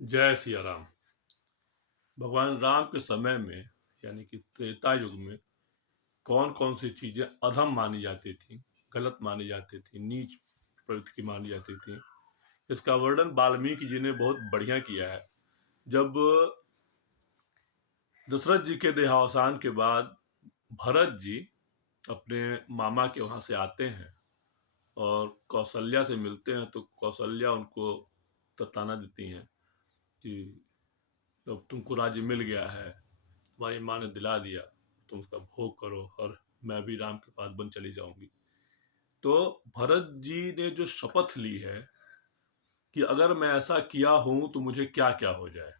जय सिया राम। भगवान राम के समय में यानी कि त्रेता युग में कौन कौन सी चीजें अधम मानी जाती थी, गलत मानी जाती थी, नीच प्रवृत्ति की मानी जाती थी, इसका वर्णन वाल्मीकि जी ने बहुत बढ़िया किया है। जब दशरथ जी के देहावसान के बाद भरत जी अपने मामा के वहां से आते हैं और कौशल्या से मिलते हैं, तो कौशल्या उनको ताना देती हैं कि अब तुमको राज्य मिल गया है, तुम्हारी माँ ने दिला दिया, तुम उसका भोग करो और मैं भी राम के पास बन चली जाऊंगी। तो भरत जी ने जो शपथ ली है कि अगर मैं ऐसा किया हूं तो मुझे क्या क्या हो जाए,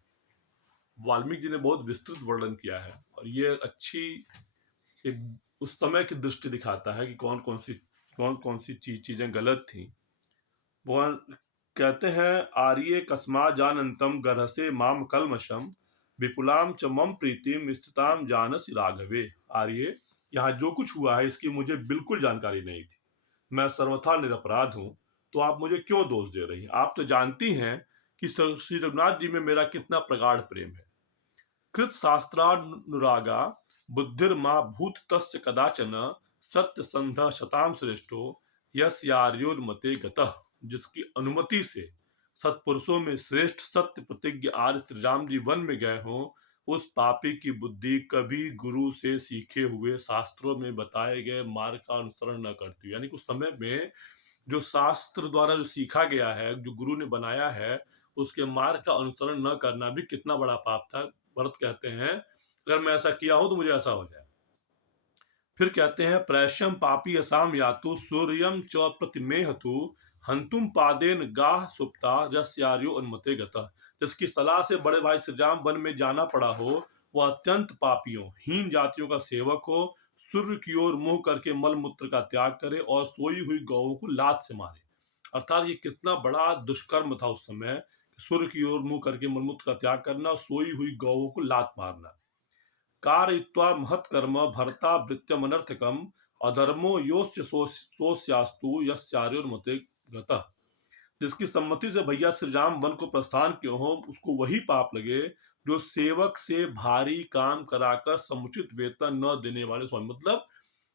वाल्मीकि जी ने बहुत विस्तृत वर्णन किया है। और ये अच्छी एक उस समय की दृष्टि दिखाता है कि कौन कौन सी चीजें गलत थी। भगवान कहते हैं, आर्ये कस्मा जानंतम गर्हसे माम कलमशम विपुलाम च मम प्रीतिम स्थिताम जानस राघवे। आर्ये, यहाँ जो कुछ हुआ है इसकी मुझे बिल्कुल जानकारी नहीं थी, मैं सर्वथा निरपराध हूँ, तो आप मुझे क्यों दोष दे रही हैं? आप तो जानती हैं कि श्री रघुनाथ जी में मेरा कितना प्रगाढ़ प्रेम है। कृत शास्त्रानुरागा बुद्धिर्मा भूत तस्य कदाचन सत्य संध शताम श्रेष्ठो यस्यार्योन्मते गतः। जिसकी अनुमति से सत्पुरुषों में श्रेष्ठ सत्य प्रतिज्ञ आर्य श्री राम जी वन में गए हों, उस पापी की बुद्धि कभी गुरु से सीखे हुए शास्त्रों में बताए गए मार्ग का अनुसरण न करती। यानी कि उस समय में जो शास्त्र द्वारा जो सीखा गया है, जो गुरु ने बनाया है, उसके मार्ग का अनुसरण न करना भी कितना बड़ा पाप था। भरत कहते हैं, अगर मैं ऐसा किया हूं तो मुझे ऐसा हो जाए। फिर कहते हैं, प्रैश्यम पापी असाम यातु सूर्यम च प्रतिमेहतु हंतुम पादेन गाह सुप्ता रस्यार्यो उन्मते गतः। जिसकी सलाह से बड़े भाई श्री राम वन में जाना पड़ा हो, वह अत्यंत पापियों हीन जातियों का सेवक हो, सूर्य की ओर मुंह करके मल मूत्र का त्याग करे और सोई हुई गौओं को लात से मारे। अर्थात ये कितना बड़ा दुष्कर्म था उस समय, सूर्य की ओर मुंह करके मलमूत्र का त्याग करना और सोई हुई गौओं को लात मारना। कारयित्वा महत्कर्म भर्ता वृत्यमनर्थकम अधर्मो योस्य सोस्यास्तु यस्यार्योन्मते गतः। जिसकी सम्मति से भैया श्री राम वन को प्रस्थान क्यों हो, उसको वही पाप लगे जो सेवक से भारी काम कराकर समुचित वेतन न देने वाले स्वामी। मतलब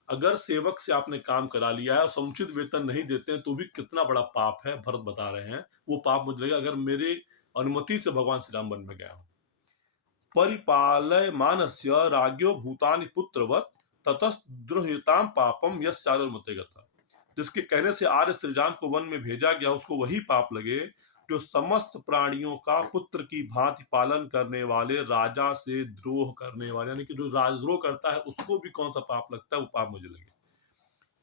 अगर सेवक से आपने काम करा लिया है और समुचित वेतन नहीं देते हैं तो भी कितना बड़ा पाप है, भरत बता रहे हैं। वो पाप मुझे लगेगा अगर मेरे अनुमति से भगवान श्री राम वन में गया हूं। परिपालयमानस्य राज्ञो भूतानि पुत्रवत् ततस्द्रुह्यताम पापम यस्यारुर्मते गतः। जिसके कहने से आर्य सृजान को वन में भेजा गया, उसको वही पाप लगे जो समस्त प्राणियों का पुत्र की भांति पालन करने वाले राजा से द्रोह करने वाले, यानी कि जो राजद्रोह करता है उसको भी कौन सा पाप लगता है, वो पाप मुझे लगे।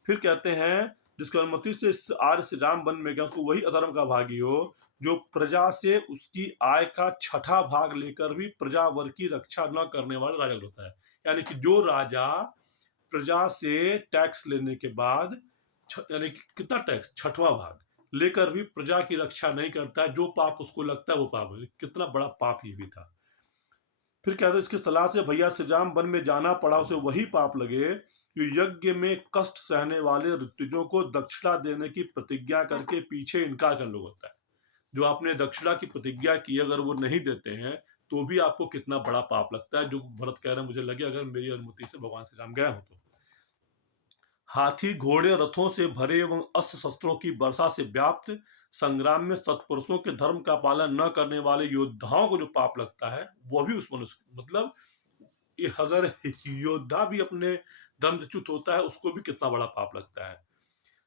फिर कहते हैं, जिसकी अनुमति से आर्य श्री राम वन में गया, उसको वही अधर्म का भागी हो जो प्रजा से उसकी आय का छठा भाग लेकर भी प्रजा वर्ग की रक्षा न करने वाला राजा होता है। यानी कि जो राजा प्रजा से टैक्स लेने के बाद यानी कि कितना टैक्स, छठवां भाग लेकर भी प्रजा की रक्षा नहीं करता है, जो पाप उसको लगता है वो पाप है। कितना बड़ा पाप ये भी था। फिर कहते हैं, इसकी सलाह से भैया श्री राम वन में जाना पड़ा, उसे वही पाप लगे जो यज्ञ में कष्ट सहने वाले ऋतुजों को दक्षिणा देने की प्रतिज्ञा करके पीछे इनकार करने लोग होता है। जो आपने दक्षिणा की प्रतिज्ञा की, अगर वो नहीं देते हैं तो भी आपको कितना बड़ा पाप लगता है, जो भरत कह रहे हैं मुझे लगे अगर मेरी अनुमति से भगवान श्री राम गए हो तो। हाथी घोड़े रथों से भरे एवं अस्त्र शस्त्रों की वर्षा से व्याप्त संग्राम में सत्पुरुषों के धर्म का पालन न करने वाले योद्धाओं को जो पाप लगता है, वह भी उस मनुष्य मतलब ये अगर योद्धा भी अपने धर्म से च्युत होता है उसको भी कितना बड़ा पाप लगता है।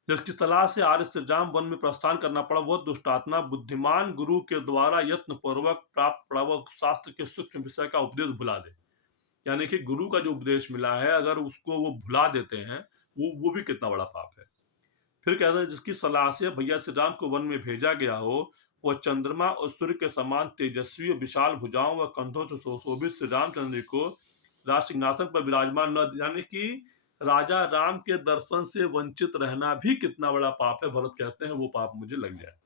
जिसकी सलाह से आर्य श्री राम वन में प्रस्थान करना पड़ा, वह दुष्टात्मा बुद्धिमान गुरु के द्वारा यत्न पूर्वक प्राप्त प्रवक शास्त्र के सूक्ष्म विषय का उपदेश भुला दे। यानी कि गुरु का जो उपदेश मिला है अगर उसको वो भुला देते हैं, वो भी कितना बड़ा पाप है। फिर कहते हैं, जिसकी सलाह से भैया श्री राम को वन में भेजा गया हो, वह चंद्रमा और सूर्य के समान तेजस्वी और विशाल भुजाओं व कंधों से सुशोभित श्री रामचंद्र जी को राज सिंहासन पर विराजमान न, यानी कि राजा राम के दर्शन से वंचित रहना भी कितना बड़ा पाप है। भरत कहते हैं वो पाप मुझे लग जाए।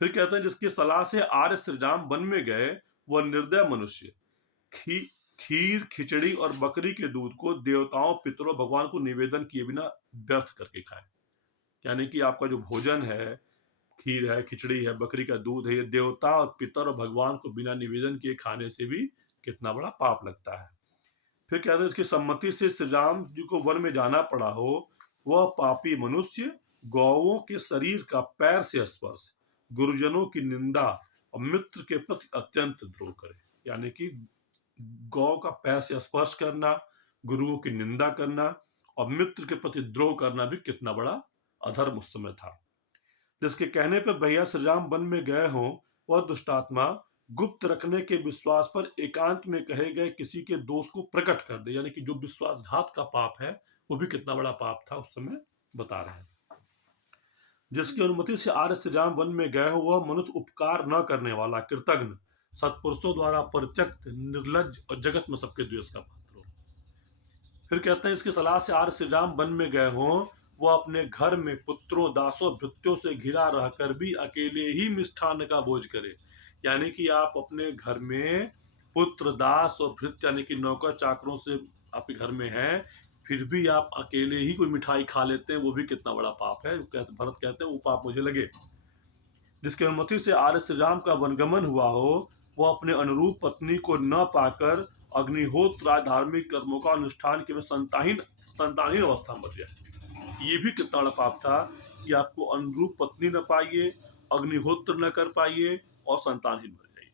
फिर कहते हैं, जिसकी सलाह से आर्य श्री राम वन में गए, वह निर्दय मनुष्य खी खीर खिचड़ी और बकरी के दूध को देवताओं पितरों भगवान को निवेदन किए बिना व्यर्थ करके खाए। यानी कि आपका जो भोजन है, खीर है, खिचड़ी है, बकरी का दूध है, ये देवता और पितर और भगवान को बिना निवेदन किए खाने से भी कितना बड़ा पाप लगता है। फिर कहते हैं इसकी सम्मति से श्री राम जी को वन में जाना पड़ा हो, वह पापी मनुष्य गौओं के शरीर का पैर से स्पर्श, गुरुजनों की निंदा और मित्र के प्रति अत्यंत द्रोह करे। यानी कि गौ का पैर से स्पर्श करना, गुरुओं की निंदा करना और मित्र के प्रति द्रोह करना भी कितना बड़ा अधर्म उस समय था। जिसके कहने पर भैया श्री राम वन में गए हों, वह दुष्टात्मा गुप्त रखने के विश्वास पर एकांत में कहे गए किसी के दोष को प्रकट कर दे। यानी कि जो विश्वासघात का पाप है वो भी कितना बड़ा पाप था उस समय बता रहे हैं। जिसकी अनुमति से आर्य श्री राम वन में गए हो, वह मनुष्य उपकार न करने वाला, कृतज्ञ, सत्पुरुषों द्वारा परित्यक्त, निर्लज और जगत में सबके द्वेष का पात्र हो। फिर कहते हैं इसकी सलाह से आर्य श्री राम वन में गए हों, वह अपने घर में पुत्रों, दासों, भृत्यों से घिरा रहकर भी अकेले ही मिष्ठान्न का भोज करे। यानी कि आप अपने घर में पुत्र, दास और भृत्य यानी कि नौकर चाकरों से आपके घर में है, फिर भी आप अकेले ही कोई मिठाई खा लेते हैं, वो भी कितना बड़ा पाप है। भरत कहते हैं वो पाप मुझे लगे। जिसकी अनुमति से आर्य श्री राम का वनगमन हुआ हो, वह अपने अनुरूप पत्नी को न पाकर अग्निहोत्र धार्मिक कर्मों का अनुष्ठान के संतानहीन अवस्था में जाए। ये भी कितना बड़ा पाप था कि आपको अनुरूप पत्नी न पाइए, अग्निहोत्र न कर पाइए और संतानहीन मर जाइए।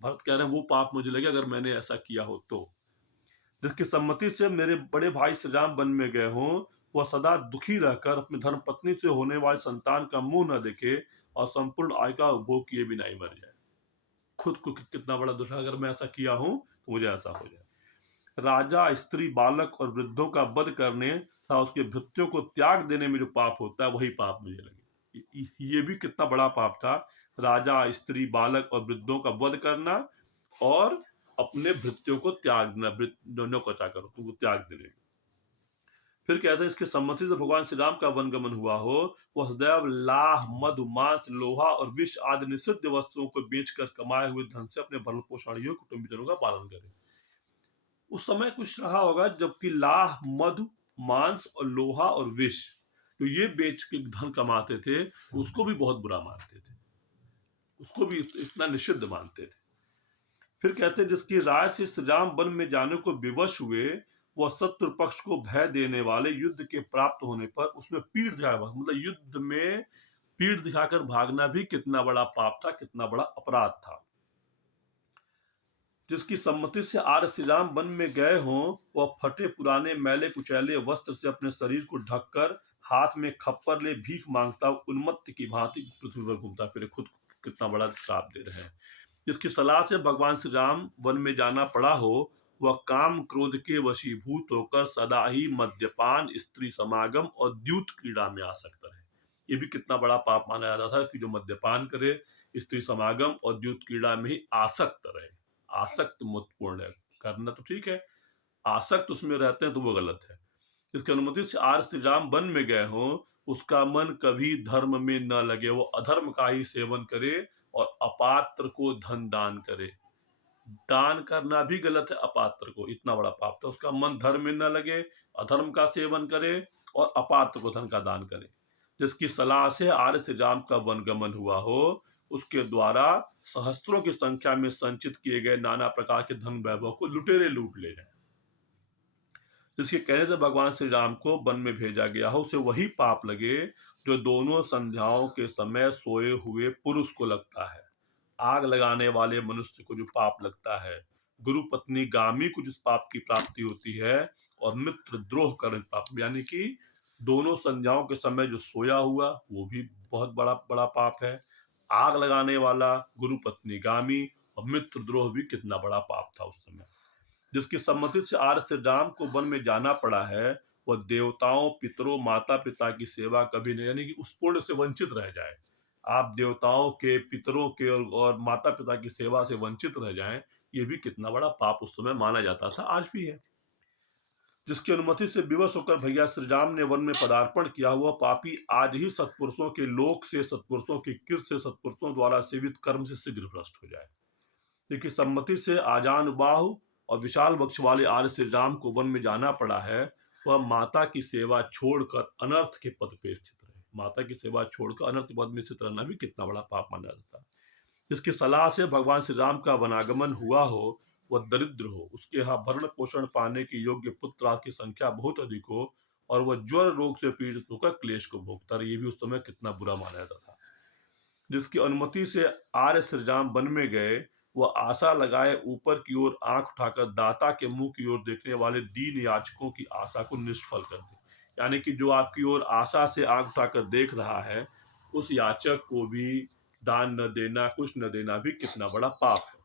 भरत कह रहे हैं वो पाप मुझे लगे अगर मैंने ऐसा किया हो तो। जिसकी सम्मति से मेरे बड़े भाई श्री राम वन में गए हों, वह सदा दुखी रहकर अपनी धर्म पत्नी से होने वाले संतान का मुंह न देखे और संपूर्ण आय का उपभोग किए बिना ही मर जाए। खुद को कितना बड़ा दुष्ट, अगर मैं ऐसा किया हूं तो मुझे ऐसा हो जाए। राजा, स्त्री, बालक और वृद्धों का वध करने तथा उसके भृत्यों को त्याग देने में जो पाप होता है वही पाप मुझे लगे। ये भी कितना बड़ा पाप था। राजा, स्त्री, बालक और वृद्धों का वध करना और अपने भृत्यों को त्याग देना, दोनों को चाह करो तो वो त्याग देने। फिर कहते हैं इसके सम्मति से भगवान श्री राम का वनगमन हुआ हो, वह सदैव लाह, मधु, मांस, लोहा और विष आदि निषिद्ध वस्तुओं को बेचकर कमाए हुए धन से अपने भरण पोषणियों कुटुंबीजनों का पालन करे। उस समय कुछ रहा होगा जबकि लाह, मधु, मांस और लोहा और विष तो ये बेच के धन कमाते थे, उसको भी बहुत बुरा मानते थे, उसको भी इतना निषिद्ध मानते थे। फिर कहते हैं जिसकी राय से श्री राम वन में जाने को विवश हुए, वह शत्रु पक्ष को भय देने वाले युद्ध के प्राप्त होने पर उसमें पीठ दिखाया, मतलब युद्ध में पीठ दिखाकर भागना भी कितना बड़ा पाप था, कितना बड़ा अपराध था। जिसकी सम्मति से आर्य श्री राम वन में गए हों, वह फटे पुराने मैले कुचैले वस्त्र से अपने शरीर को ढककर हाथ में खप्पर ले भीख मांगता उन्मत्त की भांति पृथ्वी पर घूमता फिरे। खुद कितना बड़ा श्राप दे रहे हैं। जिसकी सलाह से भगवान श्री राम वन में जाना पड़ा हो, वह काम क्रोध के वशीभूत होकर सदा ही मद्यपान, स्त्री समागम और द्यूत क्रीड़ा में आसक्त रहे। ये भी कितना बड़ा पाप माना जाता था कि जो मद्यपान करे, स्त्री समागम और द्यूत क्रीड़ा में ही आसक्त रहे। आसक्त महत्वपूर्ण है, करना तो ठीक है, आसक्त उसमें रहते हैं तो वो गलत है। इसकी अनुमति से आर्य श्री राम वन में गए हों, उसका मन कभी धर्म में न लगे, वो अधर्म का ही सेवन करे और अपात्र को धन दान करे। दान करना भी गलत है अपात्र को, इतना बड़ा पाप था। उसका मन धर्म में न लगे, अधर्म का सेवन करे और अपात्र को धन का दान करे। जिसकी सलाह से आर्य श्री राम का वनगमन हुआ हो, उसके द्वारा सहस्त्रों की संख्या में संचित किए गए नाना प्रकार के धन वैभव को लुटेरे लूट ले जाए। जिसके कहने से भगवान श्री राम को वन में भेजा गया हो, उसे वही पाप लगे जो दोनों संध्याओं के समय सोए हुए पुरुष को लगता है। आग लगाने वाले मनुष्य को जो पाप लगता है, गुरु पत्नी गामी को जिस पाप की प्राप्ति होती है, और मित्र द्रोह कर पाप, यानी कि दोनों संध्याओं के समय जो सोया हुआ वो भी बहुत बड़ा पाप है। आग लगाने वाला, गुरु पत्नी गामी और मित्र द्रोह भी कितना बड़ा पाप था उस समय। जिसकी सम्मति से आर्य श्री राम को वन में जाना पड़ा है, वह देवताओं, पितरों, माता पिता की सेवा कभी नहीं, यानी कि उस पुण्य से वंचित रह जाए। आप देवताओं के, पितरों के और माता पिता की सेवा से वंचित रह जाएं, ये भी कितना बड़ा पाप उस समय माना जाता था, आज भी है। जिसकी अनुमति से विवश होकर भैया श्री राम ने वन में पदार्पण किया हुआ पापी आज ही सत्पुरुषों के लोक से, सत्पुरुषों की कीर्ति से, सत्पुरुषों द्वारा सेवित कर्म से शीघ्र भ्रष्ट हो जाए। लेकिन सम्मति से आजान बाहु और विशाल वक्ष वाले आर्य श्री राम को वन में जाना पड़ा है, वह माता की सेवा छोड़कर अनर्थ के पद पे स्थित रहे। माता की सेवा छोड़कर अनर्थ पद में स्थित रहना भी कितना बड़ा पाप माना जाता है। जिसकी सलाह से भगवान श्री राम का वनागमन हुआ हो, वह दरिद्र हो, उसके यहाँ भरण पोषण पाने के योग्य पुत्र आदि की संख्या बहुत अधिक हो, और वह ज्वर रोग से पीड़ित होकर क्लेश को भोगता रहे। ये भी उस समय कितना बुरा माना जाता था। जिसकी अनुमति से आर्य श्री राम वन में गए, वह आशा लगाए ऊपर की ओर आंख उठाकर दाता के मुंह की ओर देखने वाले दीन याचकों की आशा को निष्फल कर दे। यानी कि जो आपकी ओर आशा से आंख उठाकर देख रहा है, उस याचक को भी दान न देना, कुछ न देना भी कितना बड़ा पाप है।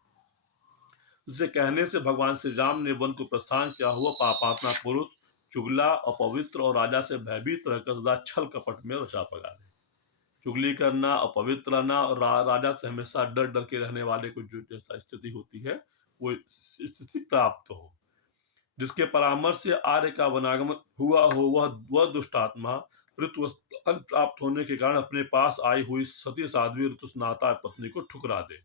जिसे कहने से भगवान श्री राम ने वन को प्रस्थान किया हुआ पापात्मा पुरुष चुगला, अपवित्र और राजा से भयभीत रहकर सदा छल कपट में रचा पगा दे। चुगली करना, अपवित्र रहना और राजा से हमेशा डर डर के रहने वाले को जो जैसा स्थिति होती है, वो स्थिति प्राप्त हो। जिसके परामर्श से आर्य का वनागमन हुआ हो, वह दुष्टात्मा ऋतुअन प्राप्त होने के कारण अपने पास आई हुई सती साध्वी ऋतुस्नाता पत्नी को ठुकरा दे।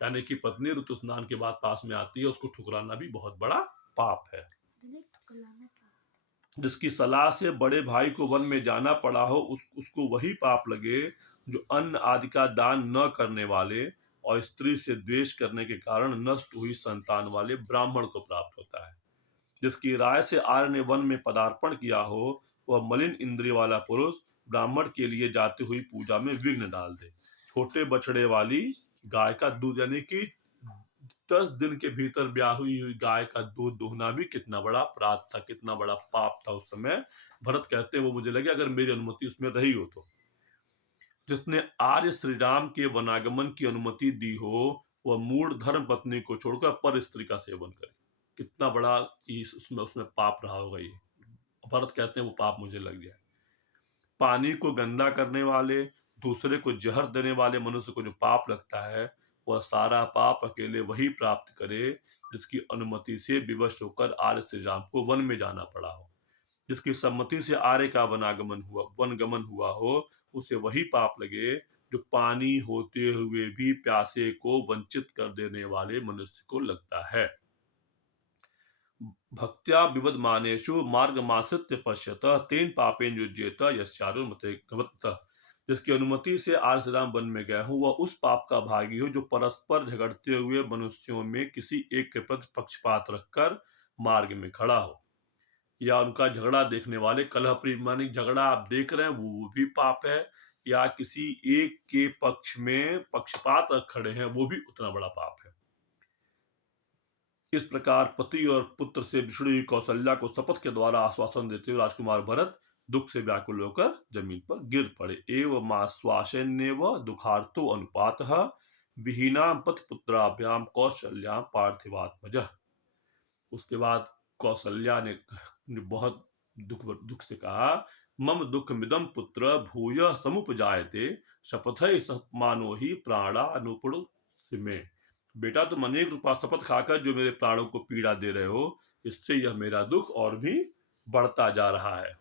यानी कि पत्नी ऋतु स्नान के बाद पास में आती है, उसको ठुकराना भी बहुत बड़ा पाप है। जिसकी सलाह से बड़े भाई को वन में जाना पड़ा हो, उसको वही पाप लगे जो अन्न आदि का दान न करने वाले और स्त्री से द्वेष करने के कारण नष्ट हुई संतान वाले ब्राह्मण को प्राप्त होता है। जिसकी राय से आर्य ने वन में पदार्पण किया हो, वह मलिन इंद्रिय वाला पुरुष ब्राह्मण के लिए जाती हुई पूजा में विघ्न डाल दे। छोटे बछड़े वाली गाय का दूध, यानी कि 10 दिन के भीतर ब्याही हुई गाय का दूध दोहना भी कितना बड़ा अपराध था, कितना बड़ा पाप था उस समय। भरत कहते हैं वो मुझे लगे अगर मेरी अनुमति उसमें रही हो तो। जिसने आर्य श्री राम के वनागमन की अनुमति दी हो, वह मूढ़ धर्म पत्नी को छोड़कर पर स्त्री का सेवन करे। कितना बड़ा उसमें पाप रहा होगा ये। भरत कहते हैं वो पाप मुझे लग गया। पानी को गंदा करने वाले, दूसरे को जहर देने वाले मनुष्य को जो पाप लगता है, वह सारा पाप अकेले वही प्राप्त करे जिसकी अनुमति से विवश होकर आर्य श्री राम को वन में जाना पड़ा हो। जिसकी सम्मति से आर्य का वनगमन हुआ हो, उसे वही पाप लगे जो पानी होते हुए भी प्यासे को वंचित कर देने वाले मनुष्य को लगता है। भक्त्या विवदमानेषु मार्गमाश्रित्य पश्यत तेन पापेन युज्येत यस्यारुमते। जिसकी अनुमति से आर्य श्री राम वन में गए हो, वह उस पाप का भागी हो जो परस्पर झगड़ते हुए मनुष्यों में किसी एक के प्रति पक्षपात रखकर मार्ग में खड़ा हो, या उनका झगड़ा देखने वाले कलह प्रिय, मानी झगड़ा आप देख रहे हैं वो भी पाप है, या किसी एक के पक्ष में पक्षपात रख खड़े हैं वो भी उतना बड़ा पाप है। इस प्रकार पति और पुत्र से बिछड़ी हुई कौशल्या को शपथ के द्वारा आश्वासन देते हुए राजकुमार भरत दुख से व्याकुल होकर जमीन पर गिर पड़े। एवं आश्वासन्येव दुखार्तो अनुपातः विहीनां पतिपुत्राभ्याम कौशल्यां पार्थिवात्मजः। उसके बाद कौशल्या ने बहुत दुख से कहा, मम दुख मिदम पुत्र भूय समुपजायते शपथ मानो ही प्राणानुपुर में। बेटा तुम अनेक रूपा शपथ खाकर जो मेरे प्राणों को पीड़ा दे रहे हो, इससे यह मेरा दुख और भी बढ़ता जा रहा है।